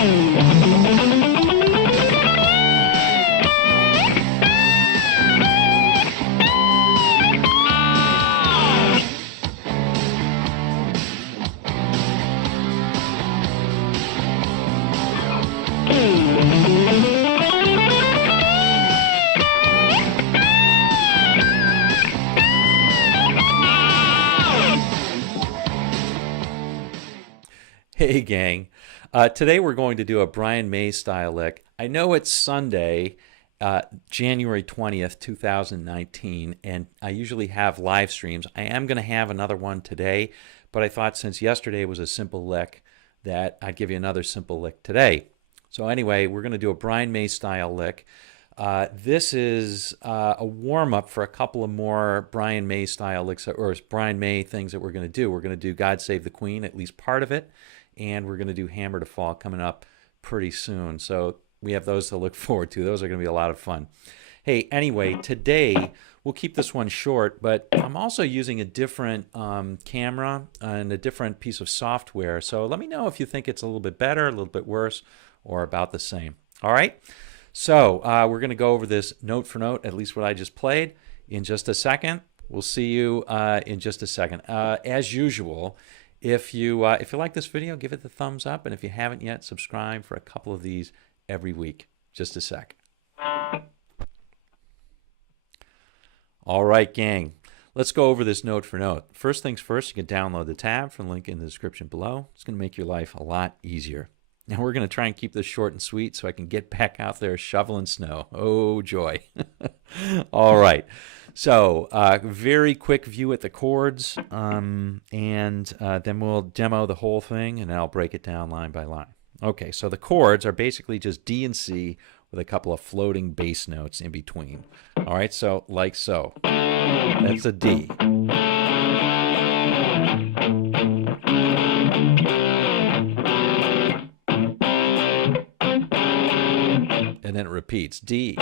Hey gang, today we're going to do a Brian May style lick. I know it's Sunday, January 20th, 2019, and I usually have live streams. I am going to have another one today, but I thought since yesterday was a simple lick that I'd give you another simple lick today. So anyway, we're going to do a Brian May style lick. This is a warm-up for a couple of more Brian May style licks, or Brian May things that we're going to do. We're going to do God Save the Queen, at least part of it. And we're going to do Hammer to Fall coming up pretty soon. So we have those to look forward to. Those are going to be a lot of fun. Hey, anyway, today we'll keep this one short, but I'm also using a different camera and a different piece of software. So let me know if you think it's a little bit better, a little bit worse, or about the same. All right? So we're going to go over this note for note, at least what I just played, in just a second. We'll see you in just a second. As usual, if you like this video, give it the thumbs up, and if you haven't yet, subscribe for a couple of these every week. Just a sec. All right, gang. Let's go over this note for note. First things first, you can download the tab from the link in the description below. It's going to make your life a lot easier. Now we're going to try and keep this short and sweet so I can get back out there shoveling snow. Oh, joy. All right. So very quick view at the chords, and then we'll demo the whole thing, and I'll break it down line by line. Okay, so the chords are basically just D and C with a couple of floating bass notes in between. All right, so like so. That's a D. And then it repeats. D.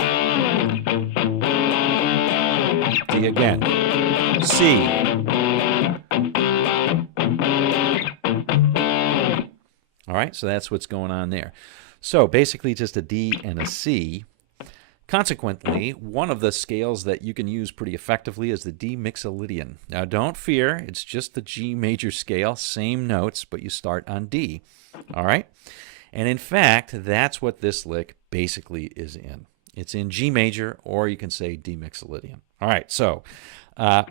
D again. C. All right, so that's what's going on there. So basically just a D and a C. Consequently, one of the scales that you can use pretty effectively is the D Mixolydian. Now don't fear, it's just the G major scale, same notes, but you start on D. All right? And in fact, that's what this lick basically is in. It's in G major, or you can say D Mixolydian. All right, so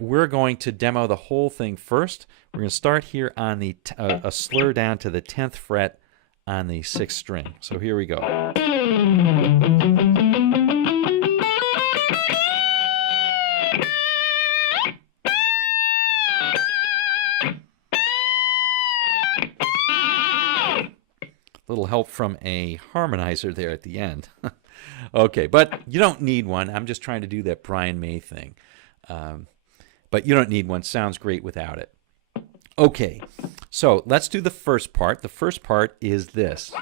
we're going to demo the whole thing first. We're going to start here on the a slur down to the 10th fret on the 6th string. So here we go. Little help from a harmonizer there at the end. Okay, but you don't need one. I'm just trying to do that Brian May thing. But you don't need one. Sounds great without it. Okay, so let's do the first part. The first part is this.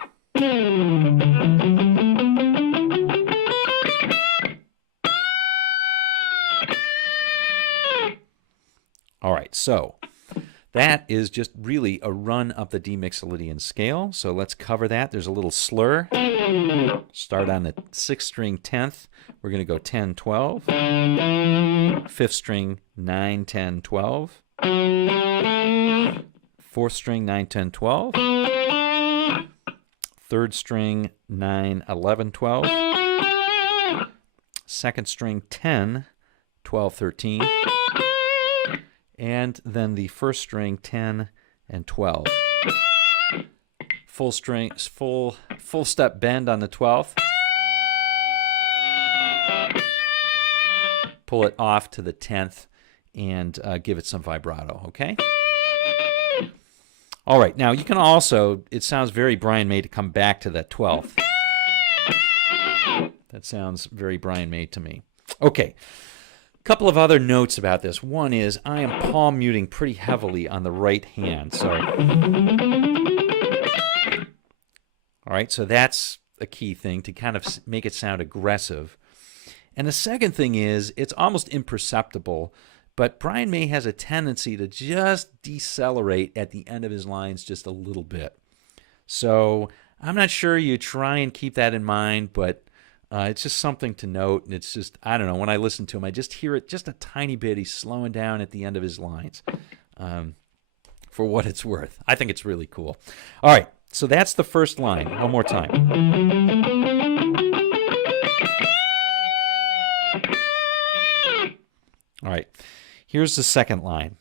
All right, so that is just really a run up the D Mixolydian scale. So let's cover that. There's a little slur. Start on the 6th string 10th. We're going to go 10, 12. 5th string 9, 10, 12. 4th string 9, 10, 12. 3rd string 9, 11, 12. 2nd string 10, 12, 13. And then the 1st string 10 and 12. Full string, full step bend on the 12th. Pull it off to the 10th and give it some vibrato, okay? All right, now you can also, it sounds very Brian May to come back to that 12th. That sounds very Brian May to me. Okay. Couple of other notes about this. One is I am palm muting pretty heavily on the right hand. So, all right, so that's a key thing to kind of make it sound aggressive. And the second thing is it's almost imperceptible, but Brian May has a tendency to just decelerate at the end of his lines just a little bit. So I'm not sure you try and keep that in mind, but it's just something to note. And it's just, I don't know, when I listen to him, I just hear it just a tiny bit. He's slowing down at the end of his lines, for what it's worth. I think it's really cool. All right, so that's the first line. One more time. All right, here's the second line.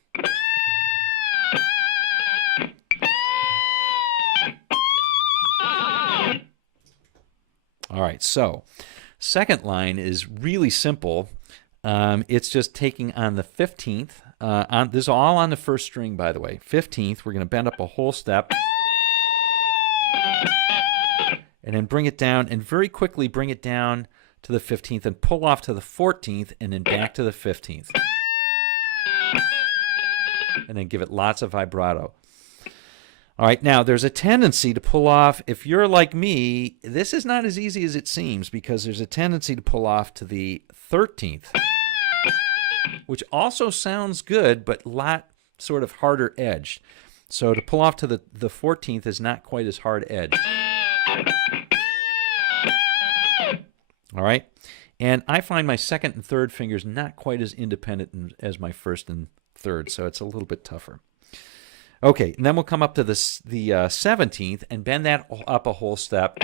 All right, so second line is really simple. It's just taking on the 15th. This is all on the first string, by the way. 15th, we're going to bend up a whole step. And then bring it down, and very quickly bring it down to the 15th and pull off to the 14th and then back to the 15th. And then give it lots of vibrato. All right, now there's a tendency to pull off, if you're like me, this is not as easy as it seems, because there's a tendency to pull off to the 13th, which also sounds good, but a lot sort of harder edged. So to pull off to the 14th is not quite as hard edged. All right, and I find my second and third fingers not quite as independent as my first and third, so it's a little bit tougher. Okay, and then we'll come up to the 17th and bend that up a whole step.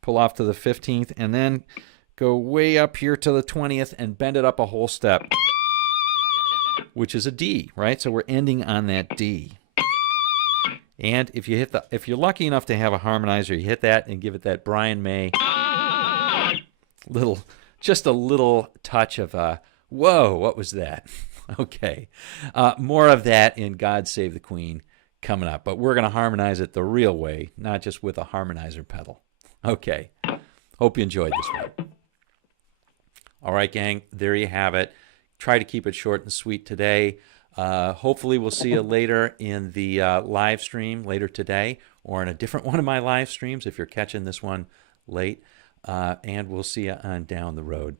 Pull off to the 15th, and then go way up here to the 20th and bend it up a whole step, which is a D, right? So we're ending on that D. And if you're lucky enough to have a harmonizer, you hit that and give it that Brian May just a little touch of whoa, what was that? Okay. More of that in God Save the Queen coming up. But we're going to harmonize it the real way, not just with a harmonizer pedal. Okay. Hope you enjoyed this one. All right, gang. There you have it. Try to keep it short and sweet today. Hopefully we'll see you later in the live stream later today, or in a different one of my live streams if you're catching this one late. And we'll see you on down the road.